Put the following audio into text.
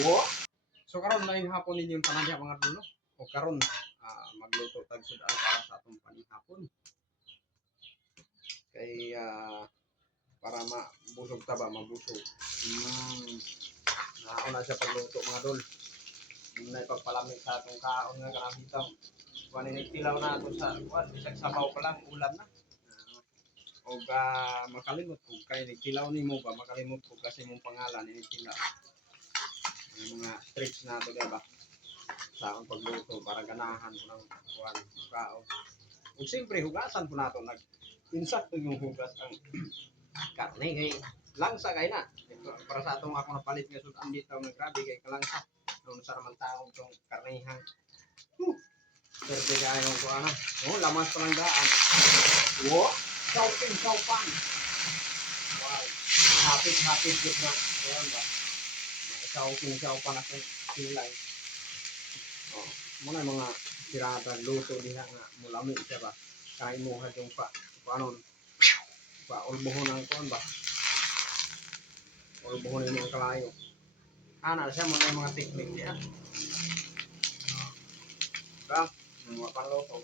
Wo. So karon lain hapon ninyong tanadya mga dulo. O karon magluto tag sudan para sa atong panihapon. Kay para mabusog ta ba, mabusog. Nauna siya pagluto mga dol. Muna ipagpalamig sa atong kaon nga kanang bitaw. Kuan ni tilaw na ato sa kuan bisag sabaw pa lang ulam na. O makalimot ko kay nagtilaw nimo ba makalimot ko kasi mong pangalan ni tilaw. Ang mga tricks na to ba sa akong pagluto para ganahan ko ng kuan kaon. Ug siyempre hugasan ko nato nag insakto yung hugas ang karne kay langsa kay na. Para sa atong ako napalit nga sudan dito nga grabe kay kalangsa. Doon sa naman taong tong karnehang. Pwede kaya yung kuha na. Oh, lamas pa lang daan. Wo, chopping, chopan. Wow. Hapit good na. Ayan ba? Chopping, chopan ako silay. Oh, muna mga sirata luto diha nga mulami siya ba. Kaya mo ha yung paano ulbohon ang kuhan ba. Ulbohon yung mga kalayo. Ana siya muna yung mga teknik niya. Mga panloto,